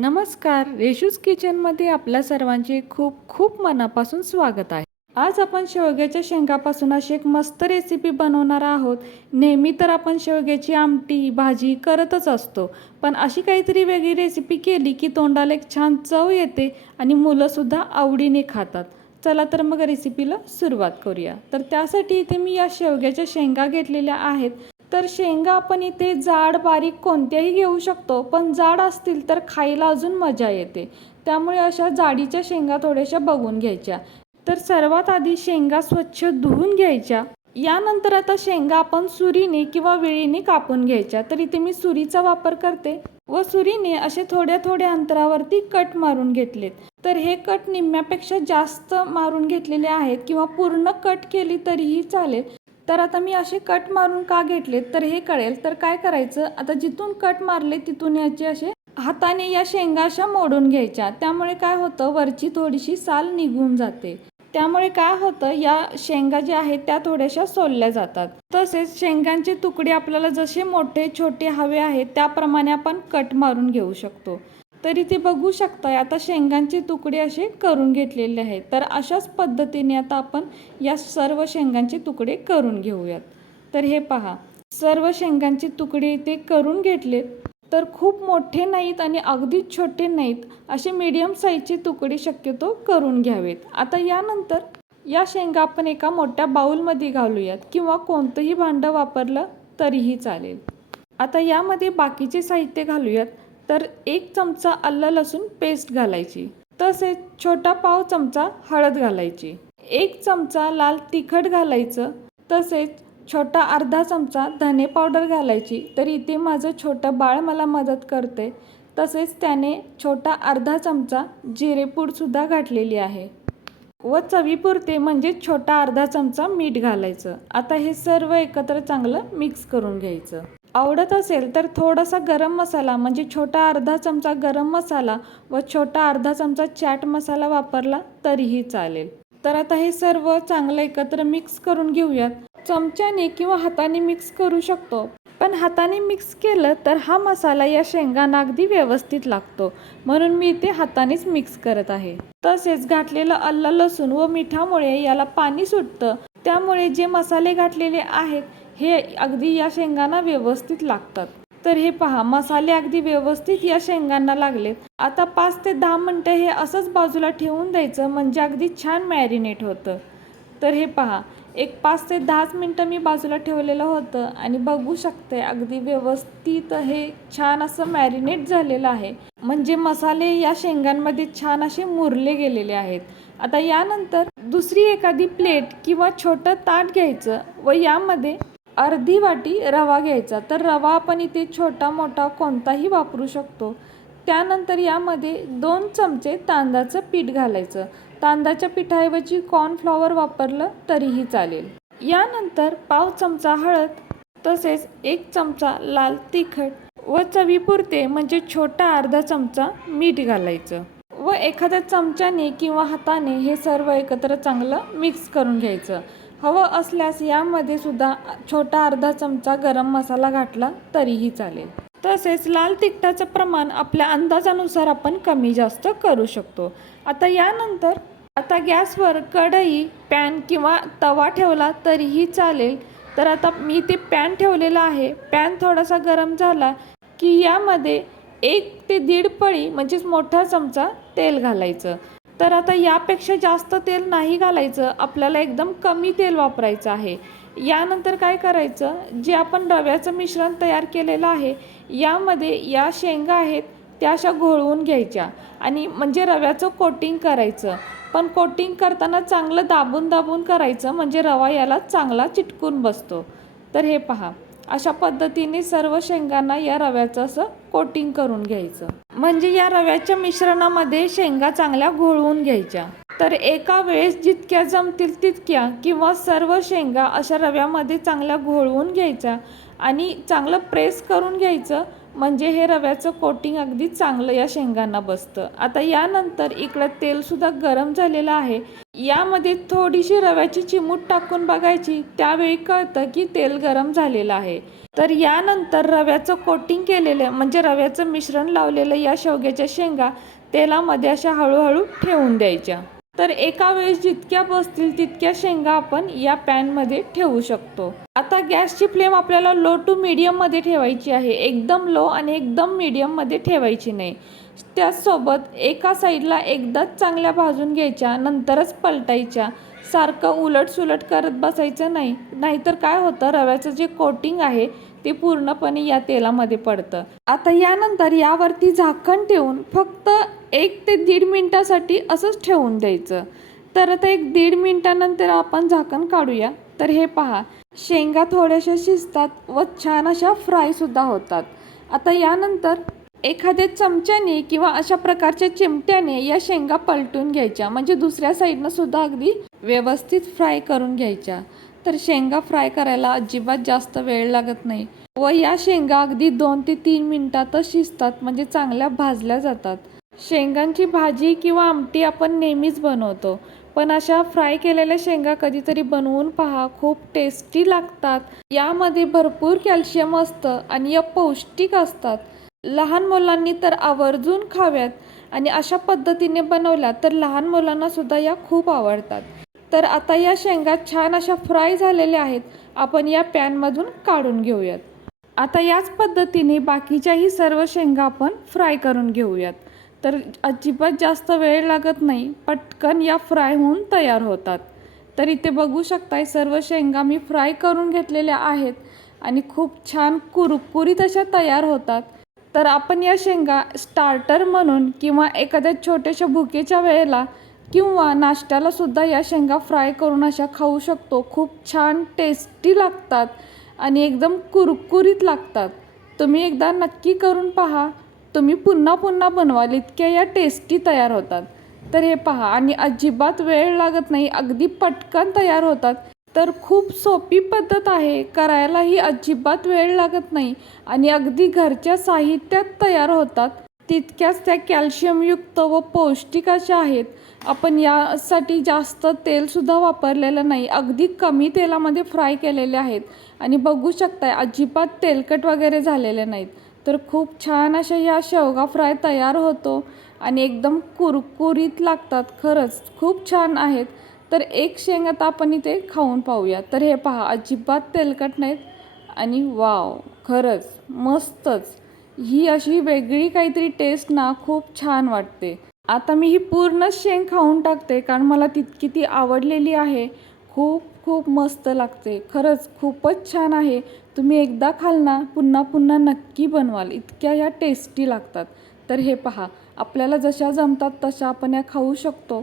नमस्कार. रेशूज किचनमध्ये आपल्या सर्वांचे खूप खूप मनापासून स्वागत आहे. आज आपण शेवग्याच्या शेंगापासून अशी एक मस्त रेसिपी बनवणार आहोत. नेहमी तर आपण शेवग्याची आमटी भाजी करतच असतो. पण अशी काहीतरी वेगळी रेसिपी केली की तोंडाला एक छान चव येते आणि मुलंसुद्धा आवडीने खातात. चला तर मग रेसिपीला सुरुवात करूया. तर त्यासाठी इथे मी या शेवग्याच्या शेंगा घेतलेल्या आहेत. तर शेंगा आपण इथे जाड बारीक कोणत्याही घेऊ शकतो पण जाड असतील तर खायला अजून मजा येते. त्यामुळे अशा जाडीच्या शेंगा थोड्याशा बघून घ्यायच्या. तर सर्वात आधी शेंगा स्वच्छ धुवून घ्यायच्या. यानंतर आता शेंगा आपण सुरीने किंवा वेळीने कापून घ्यायच्या. तर इथे मी सुरीचा वापर करते व सुरीने असे थोड्या थोड्या अंतरावरती कट मारून घेतलेत. तर हे कट निम्म्यापेक्षा जास्त मारून घेतलेले आहेत किंवा पूर्ण कट केली तरीही चालेल. तर आता मी असे कट मारून का घेतले तर हे कळेल. तर काय करायचं? आता जिथून कट मारले तिथून याचे असे हाताने या शेंगा अशा मोडून घ्यायच्या. त्यामुळे काय होतं? वरची थोडीशी साल निघून जाते. त्यामुळे काय होतं? या शेंगा ज्या आहेत त्या थोड्याशा सोलल्या जातात. तसेच शेंगांचे तुकडे आपल्याला जसे मोठे छोटे हवे आहेत त्याप्रमाणे आपण कट मारून घेऊ शकतो. तरी ते बघू शकताय. आता शेंगांचे तुकडे असे करून घेतलेले आहेत. तर अशाच पद्धतीने आता आपण या सर्व शेंगांचे तुकडे करून घेऊयात. तर हे पहा. सर्व शेंगांचे तुकडे ते करून घेतलेत. तर खूप मोठे नाहीत आणि अगदीच छोटे नाहीत असे मीडियम साईजचे तुकडे शक्यतो करून घ्यावेत. आता यानंतर या शेंगा आपण एका मोठ्या बाऊलमध्ये घालूयात किंवा कोणतंही भांडं वापरलं तरीही चालेल. आता यामध्ये बाकीचे साहित्य घालूयात. तर एक चमचा आलं लसूण पेस्ट घालायची. तसेच छोटा पाव चमचा हळद घालायची. एक चमचा लाल तिखट घालायचं. तसेच छोटा अर्धा चमचा धने पावडर घालायची. तर इथे माझं छोटं बाळ मला मदत करते. तसेच त्याने छोटा अर्धा चमचा जिरेपूडसुद्धा घातलेली आहे. व चवीपुरते म्हणजे छोटा अर्धा चमचा मीठ घालायचं. आता हे सर्व एकत्र चांगलं मिक्स करून घ्यायचं. आवडत असेल तर थोडासा गरम मसाला म्हणजे छोटा अर्धा चमचा गरम मसाला व छोटा अर्धा चमचा चाट मसाला वापरला तरीही चालेल. तर आता हे सर्व चांगलं एकत्र मिक्स करून घेऊयात. चमच्याने किंवा हाताने मिक्स करू शकतो. पण हाताने मिक्स केलं तर हा मसाला या शेंगांना अगदी व्यवस्थित लागतो. म्हणून मी इथे हातानेच मिक्स करत आहे. तसेच घातलेलं आलं लसूण व मिठामुळे याला पाणी सुटतं. त्यामुळे जे मसाले घातलेले आहेत हे अगदी या शेंगांना व्यवस्थित लागतात. तर हे पहा मसाले अगदी व्यवस्थित या शेंगांना लागलेत आता पाच ते दहा मिनटं हे असंच बाजूला ठेवून द्यायचं म्हणजे अगदी छान मॅरिनेट होतं. तर हे पहा एक पाच ते दहाच मिनटं मी बाजूला ठेवलेलं होतं आणि बघू शकते अगदी व्यवस्थित हे छान असं मॅरिनेट झालेलं आहे. म्हणजे मसाले या शेंगांमध्ये छान असे मुरले गेलेले आहेत. आता यानंतर दुसरी एखादी प्लेट किंवा छोटं ताट घ्यायचं व यामध्ये अर्धी वाटी रवा घ्यायचा. तर रवा आपण इथे छोटा मोठा कोणताही वापरू शकतो. त्यानंतर यामध्ये दोन चमचे तांदळाचं पीठ घालायचं. तांदळाच्या पिठाऐवजी कॉर्नफ्लॉवर वापरलं तरीही चालेल. यानंतर पाव चमचा हळद तसेच एक चमचा लाल तिखट व चवीपुरते म्हणजे छोटा अर्धा चमचा मीठ घालायचं. व एखाद्या चमच्याने किंवा हाताने हे सर्व एकत्र चांगलं मिक्स करून घ्यायचं. हवं असल्यास यामध्ये सुद्धा छोटा अर्धा चमचा गरम मसाला घातला तरीही चालेल. तसेच लाल तिखटाचं प्रमाण आपल्या अंदाजानुसार आपण कमी जास्त करू शकतो. आता यानंतर आता गॅसवर कढई पॅन किंवा तवा ठेवला तरीही चालेल. तर आता मी ते पॅन ठेवलेला आहे. पॅन थोडासा गरम झाला की यामध्ये एक ते दीड पळी म्हणजेच मोठा चमचा तेल घालायचं. तर आता यापेक्षा जास्त तेल नाही घालायचं. आपल्याला एकदम कमी तेल वापरायचं आहे. यानंतर काय करायचं? जे आपण रव्याचं मिश्रण तयार केलेलं आहे यामध्ये या शेंगा आहेत त्या अशा घोळवून घ्यायच्या आणि म्हणजे रव्याचं कोटिंग करायचं. पण कोटिंग करताना चांगलं दाबून दाबून करायचं म्हणजे रवा याला चांगला चिटकून बसतो. तर हे पहा. अशा पद्धतीने सर्व शेंगांना या रव्याचं असं कोटिंग करून घ्यायचं. म्हणजे या रव्याच्या मिश्रणामध्ये शेंगा चांगल्या घोळवून घ्यायच्या. तर एका वेळेस जितक्या जमतील तितक्या किंवा सर्व शेंगा अशा रव्यामध्ये चांगल्या घोळवून घ्यायच्या आणि चांगलं प्रेस करून घ्यायचं म्हणजे हे रव्याचं कोटिंग अगदी चांगलं या शेंगांना बसतं. आता यानंतर इकडं तेलसुद्धा गरम झालेलं आहे. यामध्ये थोडीशी रव्याची चिमूट टाकून बघायची त्यावेळी कळतं की तेल गरम झालेलं आहे. तर यानंतर रव्याचं कोटिंग केलेलं म्हणजे रव्याचं मिश्रण लावलेलं या शेवग्याच्या शेंगा तेलामध्ये अशा हळूहळू ठेवून द्यायच्या. तर एका वेळेस जितक्या बसतील तितक्या शेंगा आपण या पॅनमध्ये ठेवू शकतो. आता गॅसची फ्लेम आपल्याला लो टू मीडियममध्ये ठेवायची आहे. एकदम लो आणि एकदम मीडियममध्ये ठेवायची नाही. त्याचसोबत एका साईडला एकदाच चांगल्या भाजून घ्यायच्या नंतरच पलटायच्या. सारखं उलट सुलट करत बसायचं नाही. नाहीतर काय होतं रव्याचं जे कोटिंग आहे ते पूर्णपणे या तेलामध्ये पडतं. आता यानंतर यावरती झाकण ठेवून फक्त एक ते दीड मिनिटासाठी असंच ठेवून द्यायचं. तर आता एक दीड मिनटानंतर आपण झाकण काढूया. तर हे पहा शेंगा थोड्याशा शिजतात व छान अशा फ्रायसुद्धा होतात. आता यानंतर एखाद्या चमच्याने किंवा अशा प्रकारच्या चिमट्याने या शेंगा पलटून घ्यायच्या. म्हणजे दुसऱ्या साईडनं सुद्धा अगदी व्यवस्थित फ्राय करून घ्यायच्या. तर शेंगा फ्राय करायला अजिबात जास्त वेळ लागत नाही व या शेंगा अगदी दोन ते तीन मिनिटातच शिजतात म्हणजे चांगल्या भाजल्या जातात. शेंगांची भाजी किंवा आमटी आपण नेहमीच बनवतो पण अशा फ्राय केलेल्या शेंगा कधीतरी बनवून पहा खूप टेस्टी लागतात. यामध्ये भरपूर कॅल्शियम असतं आणि या पौष्टिक असतात. लहान मुलांनी तर आवर्जून खाव्यात आणि अशा पद्धतीने बनवल्या तर लहान मुलांना सुद्धा या खूप आवडतात. तर आता या शेंगा छान अशा फ्राय झालेल्या आहेत. आपण या पॅनमधून काढून घेऊयात. आता याच पद्धतीने बाकीच्याही सर्व शेंगा आपण फ्राय करून घेऊयात. तर अजिबात जास्त वेळ लागत नाही. पटकन या फ्राय होऊन तयार होतात. तर इथे बघू शकताय सर्व शेंगा मी फ्राय करून घेतलेल्या आहेत आणि खूप छान कुरकुरीत अशा तयार होतात. तर आपण या शेंगा स्टार्टर म्हणून किंवा एखाद्या छोट्याशा भुकेच्या वेळेला किंवा नाश्त्याला सुद्धा या शेंगा फ्राय करून अशा खाऊ शकतो. खूप छान टेस्टी लागतात आणि एकदम कुरकुरीत लागतात. तुम्ही एकदा नक्की करून पहा. तुम्ही पुन्हा पुन्हा बनवाल इतक्या या टेस्टी तयार होतात. तर हे पहा आणि अजिबात वेळ लागत नाही अगदी पटकन तयार होतात. तर खूप सोपी पद्धत आहे. करायलाही अजिबात वेळ लागत नाही आणि अगदी घरच्या साहित्यात तयार होतात. तितक्याच त्या कॅल्शियमयुक्त व पौष्टिक अशा आहेत. आपण यासाठी जास्त तेलसुद्धा वापरलेलं नाही. अगदी कमी तेलामध्ये फ्राय केलेले आहेत. आणि बघू शकताय अजिबात तेलकट वगैरे झालेले नाहीत. तर खूप छान अशा या शेवगा फ्राय तयार होतो. आणि एकदम कुरकुरीत लागतात. खरंच खूप छान आहेत. तर एक शेंग आता आपण इथे खाऊन पाहूया. तर हे पहा अजिबात तेलकट नाहीत आणि वाव खरंच मस्तच. ही अशी वेगळी काहीतरी टेस्ट ना खूप छान वाटते. आता मी ही पूर्ण शेंग खाऊन टाकते कारण मला तितकी ती आवडलेली आहे. खूप खूप मस्त लागते. खरंच खूपच छान आहे. तुम्ही एकदा खाल ना पुन्हा पुन्हा नक्की बनवाल. इतक्या या टेस्टी लागतात. तर हे पहा आपल्याला जशा जमतात तशा आपण या खाऊ शकतो.